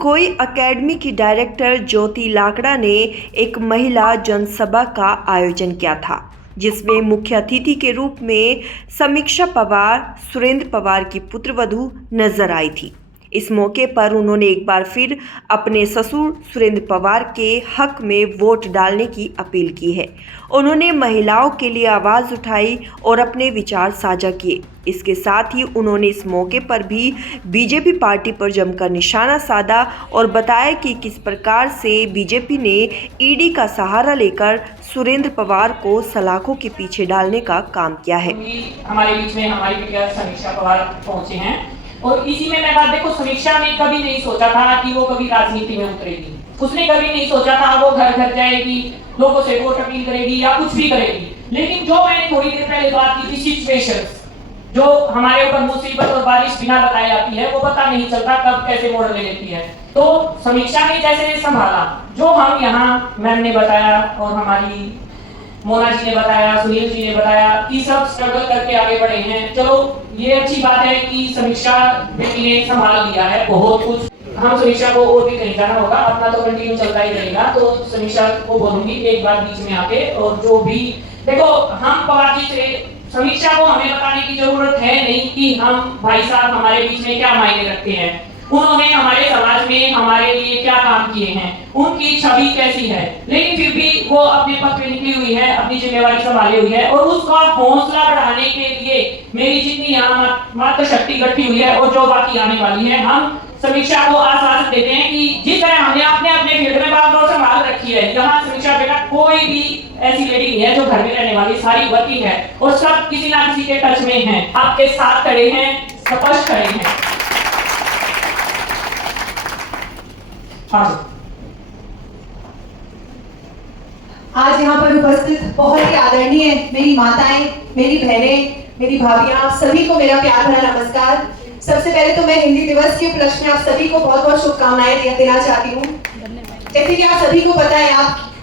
Gogoi academy की director ज्योति लाकड़ा ने एक महिला जनसभा का आयोजन किया था, जिसमें मुख्य अतिथि के रूप में समीक्षा पवार, सुरेंद्र पवार की पुत्रवधू नजर आई थी। इस मौके पर उन्होंने एक बार फिर अपने ससुर सुरेंद्र पवार के हक में वोट डालने की अपील की है। उन्होंने महिलाओं के लिए आवाज़ उठाई और अपने विचार साझा किए। इसके साथ ही उन्होंने इस मौके पर भी बीजेपी पार्टी पर जमकर निशाना साधा और बताया कि किस प्रकार से बीजेपी ने ईडी का सहारा लेकर सुरेंद्र पवार को सलाखों के पीछे डालने का काम किया है। हमारे बीच में हमारी बिटिया समीक्षा पवार पहुंचे हैं और इसी में मैं बात देखो, समीक्षा ने कभी नहीं सोचा था कि वो कभी राजनीति में उतरेगी। उसने कभी नहीं सोचा था वो घर घर जाएगी, लोगों से वोट अपील करेगी या कुछ भी करेगी। लेकिन जो मैंने थोड़ी देर पहले बात की थी, सिचुएशन जो हमारे ऊपर मुसीबत और बारिश बिना बताए आती है, वो पता नहीं चलता कब कैसे मोड़ ले लेती है। तो समीक्षा ने जैसे संभाला, जो हम यहाँ मैम ने बताया और हमारी मोना जी ने बताया, सुनील जी ने बताया कि सब स्ट्रगल करके आगे बढ़े हैं। चलो ये अच्छी बात है कि समीक्षा बेटी ने संभाल लिया है बहुत कुछ। हम समीक्षा को और भी कहीं जाना होगा, अपना तो कंटिन्यू चलता ही रहेगा। तो समीक्षा को बोलूंगी एक बार बीच में आके, और जो भी देखो, हम पवार जी से समीक्षा को हमें बताने की जरूरत है नहीं कि हम भाई साहब हमारे बीच में क्या मायने रखते हैं, उन्होंने हमारे समाज में हमारे लिए क्या काम किए हैं, उनकी छवि कैसी है। लेकिन फिर भी वो अपने पद पे निकली हुई है, अपनी जिम्मेवारी संभाली हुई है, और उसका हौसला बढ़ाने के लिए मेरी जितनी यहाँ मात्र शक्ति इकट्ठी हुई है और जो बाकी आने वाली है, हम समीक्षा को आश्वासन देते हैं कि जिस तरह हमने अपने फील्ड में बात संभाल रखी है, यहाँ समीक्षा बेटा कोई भी ऐसी लेडी नहीं है जो घर में रहने वाली, सारी वर्किंग है और सब किसी ना किसी के टच में है, आपके साथ खड़े हैं, स्पष्ट खड़े हैं। आज यहाँ पर उपस्थित बहुत ही आदरणीय मेरी माताएं, मेरी बहनें, मेरी भाभियां, सभी को मेरा प्यार भरा नमस्कार। सबसे पहले तो मैं हिंदी दिवस के उपलक्ष्य में आप सभी को बहुत बहुत शुभकामनाएं देना चाहती हूँ। जैसे कि आप सभी को पता है,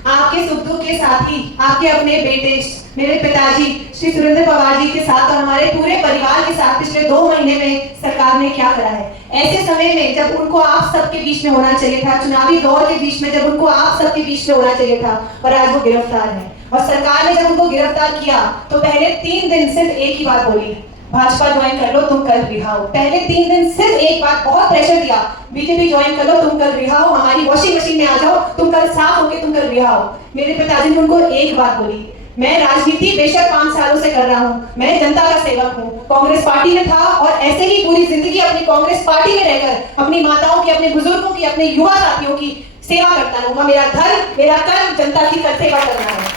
आपके सुख दुख के साथ ही आपके अपने बेटे मेरे पिताजी श्री सुरेंद्र पवार जी के साथ और हमारे पूरे परिवार के साथ पिछले 2 महीने में सरकार ने क्या करा है। ऐसे समय में जब उनको आप सबके बीच में होना चाहिए था, चुनावी दौर के बीच में जब उनको आप सबके बीच में होना चाहिए था, और आज वो गिरफ्तार है। और सरकार ने जब उनको गिरफ्तार किया तो पहले 3 दिन सिर्फ एक ही बात बोली, भाजपा ज्वाइन कर लो, तुम कल रिहा हो। पहले 3 दिन सिर्फ एक बात, बहुत प्रेशर दिया, बीजेपी ज्वाइन कर लो, तुम कल रिहा हो, हमारी वॉशिंग मशीन में आ जाओ, तुम कल साफ होके तुम कल रिहा हो। मेरे पिताजी ने उनको एक बात बोली, मैं राजनीति बेशक 5 सालों से कर रहा हूँ, मैं जनता का सेवक हूँ, कांग्रेस पार्टी में था और ऐसे ही पूरी जिंदगी अपनी कांग्रेस पार्टी में रहकर अपनी माताओं की, अपने बुजुर्गों की, अपने युवा साथियों की सेवा करता रहूंगा। मेरा धर्म, मेरा कर्म जनता की सेवा करना है।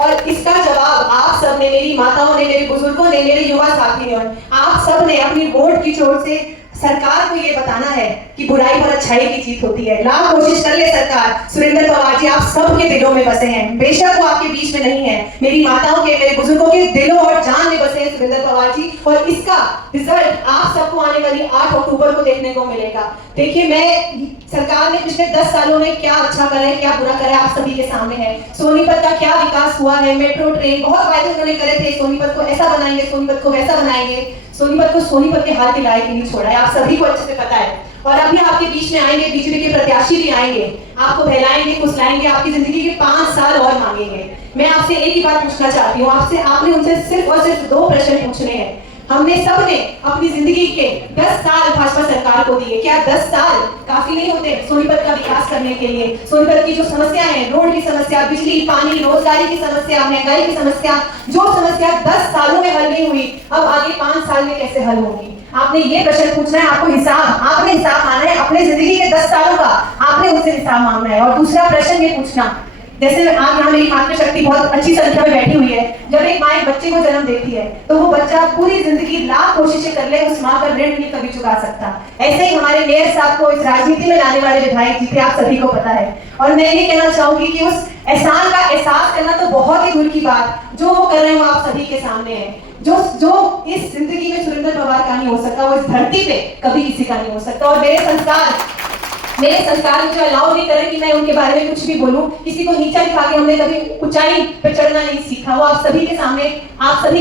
और इसका जवाब आप सब ने, मेरी माताओं ने, मेरे बुजुर्गों ने, मेरे युवा साथी ने, आप सब ने अपनी वोट की चोट से सरकार को ये बताना है कि बुराई पर अच्छाई की जीत होती है। लाख कोशिश कर ले सरकार, सुरेंद्र पवार जी आप सबके दिलों में बसे हैं, बेशक वो आपके बीच में नहीं है, मेरी माताओं के, मेरे बुजुर्गों के दिलों और जान में बसे हैं सुरेंद्र पवार जी। और इसका रिजल्ट आप सबको आने वाली 8 अक्टूबर को देखने को मिलेगा। देखिए, मैं सरकार ने पिछले 10 सालों में क्या अच्छा करा है, क्या बुरा करा है, आप सभी के सामने है। सोनीपत का क्या विकास हुआ है, मेट्रो ट्रेन, बहुत वायदे उन्होंने करे थे, सोनीपत को ऐसा बनाएंगे, सोनीपत को वैसा बनाएंगे। सोनीपत को सोनीपत के हाल के लायक ही नहीं छोड़ा है, आप सभी को अच्छे से पता है। और अभी आपके बीच में आएंगे, बीजेपी के प्रत्याशी भी आएंगे, आपको बहलाएंगे, फुसलाएंगे, आपकी जिंदगी के 5 साल और मांगेंगे। मैं आपसे एक ही बात पूछना चाहती हूँ, आपने उनसे सिर्फ और सिर्फ 2 प्रश्न पूछने हैं। हमने सबने अपनी जिंदगी के 10 साल भाजपा सरकार को दिए, क्या 10 साल काफी नहीं होते सोनीपत का विकास करने के लिए? सोनीपत की जो समस्या है, रोड की समस्या, बिजली, पानी, रोजगारी की समस्या, महंगाई की समस्या, जो समस्या 10 सालों में हल नहीं हुई, अब आगे 5 साल में कैसे हल होगी? आपने ये प्रश्न पूछना है, आपको हिसाब, आपने हिसाब मांगना है अपने जिंदगी के 10 सालों का, आपने उनसे हिसाब मांगना है। और दूसरा प्रश्न ये पूछना, जैसे आज यहाँ मेरी मातृशक्ति बहुत अच्छी संख्या में बैठी हुई है, जब एक माँ एक बच्चे को जन्म देती है तो वो बच्चा पूरी जिंदगी लाख कोशिशें कर ले, उस माँ का ऋण नहीं कभी चुका सकता। ऐसे ही हमारे मेयर साहब को इस राजनीति में लाने वाले विधायक जी थे, आप सभी को पता है। और मैं ये कहना चाहूंगी कि उस एहसान का एहसास करना तो बहुत ही दूर की बात, जो वो कर रहे हैं वो आप सभी के सामने है। जो इस जिंदगी में सुरेंद्र पवार का नहीं हो सकता, वो इस धरती पे कभी किसी का नहीं हो सकता। और मेरे संस्कार मेरे संस्कार मुझे अलाउ नहीं करे कि मैं उनके बारे में कुछ भी बोलूं। किसी को नीचा दिखा के हमने कभी ऊंचाई पे चढ़ना नहीं सीखा। वो आप सभी के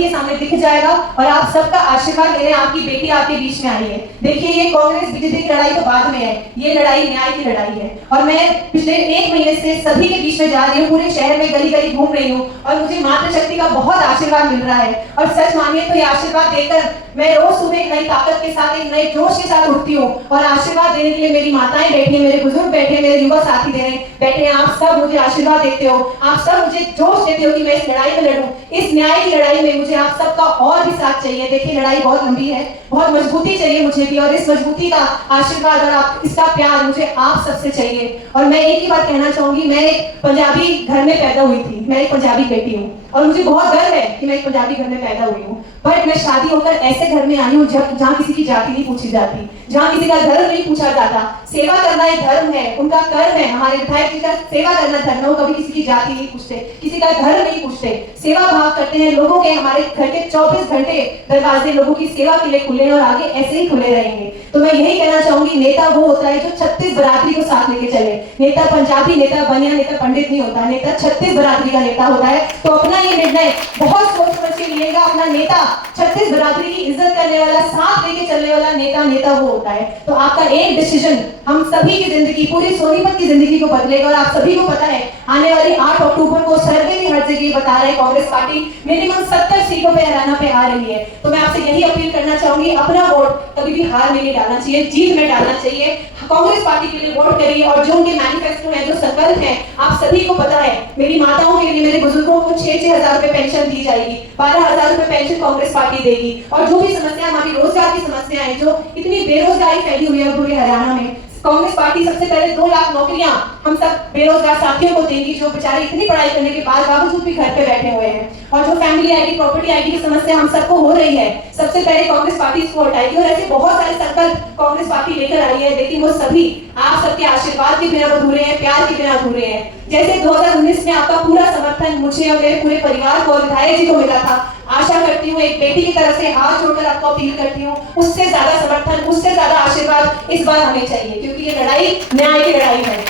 सामने दिख जाएगा और आप सबका आशीर्वाद लेने आपकी बेटी आपके बीच में आई है। देखिए, ये कांग्रेस बीजेपी की लड़ाई तो बाद में है, ये लड़ाई न्याय की लड़ाई है। और मैं पिछले 1 महीने से सभी के बीच में जा रही हूँ, पूरे शहर में गली गली घूम रही हूँ और मुझे मातृशक्ति का बहुत आशीर्वाद मिल रहा है। और सच मानिए तो ये आशीर्वाद देकर मैं रोज सुबह एक नई ताकत के साथ, एक नए जोश के साथ उठती हूँ। और आशीर्वाद देने के लिए मेरी माताएं बैठी हैं, मेरे बुजुर्ग बैठे हैं, मेरे युवा साथी बैठे हैं। आप सब मुझे आशीर्वाद देते हो, आप सब मुझे जोश देते हो कि मैं इस लड़ाई में लड़ूं। इस न्याय की लड़ाई में मुझे आप सबका और भी साथ चाहिए। देखिए, लड़ाई बहुत लंबी है, बहुत मजबूती चाहिए मुझे भी, और इस मजबूती का आशीर्वाद और आप इसका प्यार मुझे आप सबसे चाहिए। और मैं एक ही बात कहना चाहूंगी, मैं एक पंजाबी घर में पैदा हुई थी, मैं एक पंजाबी बेटी हूँ और मुझे बहुत गर्व है कि मैं एक पंजाबी घर में पैदा हुई हूँ। बट मैं शादी होकर ऐसे घर में आई हूँ जहाँ किसी की जाति नहीं पूछी जाती, जहाँ किसी का धर्म नहीं पूछा जाता। सेवा करना एक धर्म है, उनका कर्म है। हमारे विधायक जी का सेवा करना धर्म है, वो कभी किसी की जाति नहीं पूछते, किसी का धर्म नहीं पूछते, सेवा भाव करते हैं लोगों के। हमारे घर के 24 घंटे दरवाजे लोगों की सेवा के लिए खुले हैं और आगे ऐसे ही खुले रहेंगे। तो मैं यही कहना चाहूंगी, नेता वो होता है जो 36 बरादरी को साथ लेके चले। नेता पंजाबी, नेता बनिया, नेता पंडित नहीं होता, नेता 36 बरादरी का नेता होता है। तो अपना ये निर्णय बहुत सोच समझ के लिएगा। अपना नेता 36 बरादरी की इज्जत करने वाला, साथ लेके चलने वाला नेता वो होता है। तो आपका एक डिसीजन हम सभी की जिंदगी, पूरी सोनीपत की जिंदगी को बदलेगा। और आप सभी को पता है, आने वाली 8 अक्टूबर को सर्वे भी हर जगह बता रहे हैं, कांग्रेस पार्टी मिनिमम 70 सीटों पे हराना पे आ रही है। तो मैं आपसे यही अपील करना चाहूंगी, अपना वोट कभी भी हार में नहीं डालना चाहिए, जीत में डालना चाहिए। कांग्रेस पार्टी के लिए वोट करिए और जो उनके मैनिफेस्टो है, जो संकल्प है, आप सभी को पता है। मेरी माताओं के लिए, मेरे बुजुर्गों को 6-6 हजार रुपए पेंशन दी जाएगी, 12,000 रुपए पेंशन कांग्रेस पार्टी देगी। और जो भी समस्या, हमारी रोजगार की समस्या है, जो इतनी बेरोजगारी फैली हुई है पूरे हरियाणा में, कांग्रेस पार्टी सबसे पहले 2 लाख नौकरियां हम सब बेरोजगार साथियों को देंगी, जो बेचारे इतनी पढ़ाई करने के बाद बावजूद भी घर पे बैठे हुए हैं। और जो फैमिली आईडी, प्रॉपर्टी आईडी की समस्या हम सबको हो रही है, सबसे पहले कांग्रेस पार्टी इसको हटाएगी। और ऐसे बहुत सारे संकल्प कांग्रेस पार्टी लेकर आई है, लेकिन वो सभी आप सबके आशीर्वाद के बिना अधूरे हैं, प्यार के बिना अधूरे हैं। जैसे 2019 में आपका पूरा समर्थन मुझे और मेरे पूरे परिवार को और विधायक जी को मिला था, आशा करती हूँ, एक बेटी की तरफ से हाथ जोड़कर आपको अपील करती हूँ, उससे ज्यादा समर्थन, उससे ज्यादा आशीर्वाद इस बार हमें चाहिए, क्योंकि ये लड़ाई न्याय की लड़ाई है।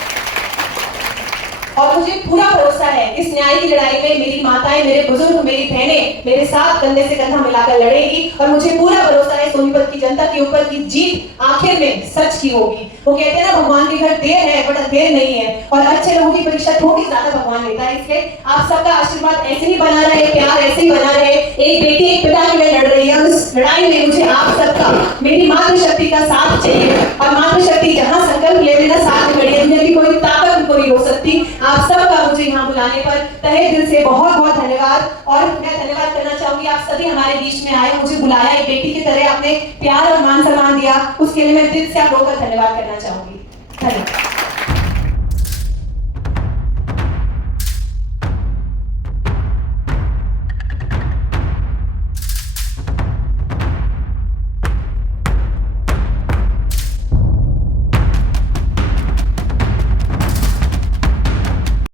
और मुझे पूरा भरोसा है, इस न्याय की लड़ाई में मेरी माताएं, मेरे बुजुर्ग, मेरी बहनें मेरे साथ कंधे से कंधा मिलाकर लड़ेगी। और मुझे पूरा भरोसा है सोनीपत की जनता के ऊपर की जीत आखिर में सच की होगी। वो कहते हैं ना, भगवान के घर देर है बट अंधेर नहीं है। और अच्छे लोगों की परीक्षा थोड़ी ज्यादा भगवान लेता है। इसलिए आप सबका आशीर्वाद ऐसे ही बना रहे, प्यार ऐसे ही बना रहे। एक बेटी एक पिता के लिए लड़ रही है और इस लड़ाई में मुझे आप सबका, मेरी मातृशक्ति का साथ चाहिए। और मातृशक्ति जहाँ संकल्प ले लेना, साथ में खड़ी है, दुनिया की कोई ताकत उनको नहीं हो सकती। आप सबका मुझे यहाँ बुलाने पर तहे दिल से बहुत बहुत धन्यवाद। और मैं धन्यवाद करना चाहूंगी, आप सभी हमारे बीच में आए, मुझे बुलाया, एक बेटी की तरह आपने प्यार और मान सम्मान दिया, उसके लिए मैं दिल से आप लोगों का धन्यवाद करना चाहूंगी। धन्यवाद।